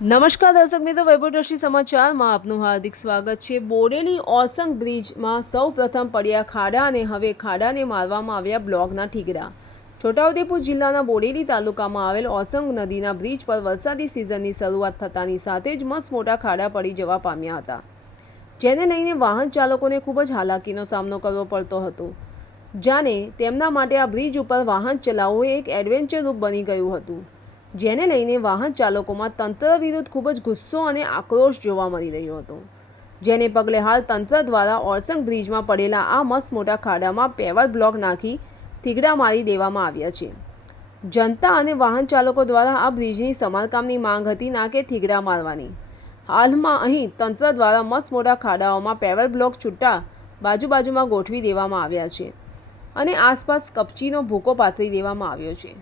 નમસ્કાર દર્શક મિત્રો, વૈભવ દ્રષ્ટિ સમાચારમાં આપનું હાર્દિક સ્વાગત છે। બોડેલી ઓસંગ બ્રિજમાં સૌ પ્રથમ પડ્યા ખાડા અને હવે ખાડાને મારવામાં આવ્યા બ્લોકના ઠીકરા। છોટાઉદેપુર જિલ્લાના બોડેલી તાલુકામાં આવેલ ઓસંગ નદીના બ્રિજ પર વરસાદી સિઝનની શરૂઆત થતાની સાથે જ મસ્ત મોટા ખાડા પડી જવા પામ્યા હતા, જેને લઈને વાહન ચાલકોને ખૂબ જ હાલાકીનો સામનો કરવો પડતો હતો। જાણે તેમના માટે આ બ્રિજ ઉપર વાહન ચલાવવું એક એડવેન્ચર રૂપ બની ગયું હતું, જેને લઈને વાહન ચાલકોમાં તંત્ર વિરુદ્ધ ખૂબ જ ગુસ્સો અને આક્રોશ જોવા મળી રહ્યો હતો, જેને પગલે હાલ તંત્ર દ્વારા ઓસંગ બ્રિજમાં પડેલા આ મસ્ત મોટા ખાડામાં પેવર બ્લોક નાખી ઠીકડા મારી દેવામાં આવ્યા છે। જનતા અને વાહન ચાલકો દ્વારા આ બ્રિજની સમારકામની માંગ હતી, ના કે ઠીકડા મારવાની। હાલમાં અહીં તંત્ર દ્વારા મસ્ત મોટા ખાડાઓમાં પેવર બ્લોક છૂટા બાજુમાં ગોઠવી દેવામાં આવ્યા છે અને આસપાસ કપચીનો ભૂકો પાથરી દેવામાં આવ્યો છે।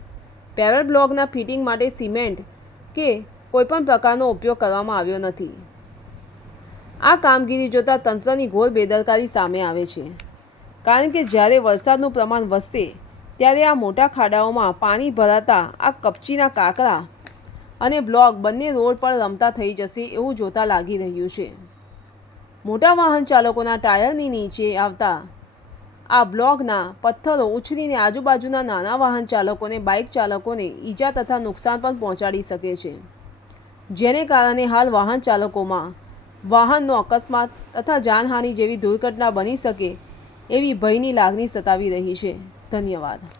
પેવર બ્લોકના ફિટિંગ માટે સિમેન્ટ કે કોઈપણ પ્રકારનો ઉપયોગ કરવામાં આવ્યો નથી। આ કામગીરી જોતાં તંત્રની ઘોર બેદરકારી સામે આવે છે, કારણ કે જ્યારે વરસાદનું પ્રમાણ વધશે ત્યારે આ મોટા ખાડાઓમાં પાણી ભરાતા આ કપચીના કાંકરા અને બ્લોક બંને રોડ પર રમતા થઈ જશે એવું જોતાં લાગી રહ્યું છે। મોટા વાહન ચાલકોના ટાયરની નીચે આવતા આ બ્લોકના પથ્થરો ઉછળીને આજુબાજુના નાના વાહન ચાલકોને બાઇક ચાલકોને ઈજા તથા નુકસાન પણ પહોંચાડી શકે છે, જેને કારણે હાલ વાહન ચાલકોમાં વાહનનો અકસ્માત તથા જાનહાનિ જેવી દુર્ઘટના બની શકે એવી ભયની લાગણી સતાવી રહી છે। ધન્યવાદ।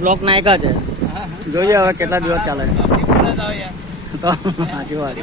બ્લોક નાખ્યા છે, જોઈએ હવે કેટલા દિવસ ચાલે તો સાચી વાત।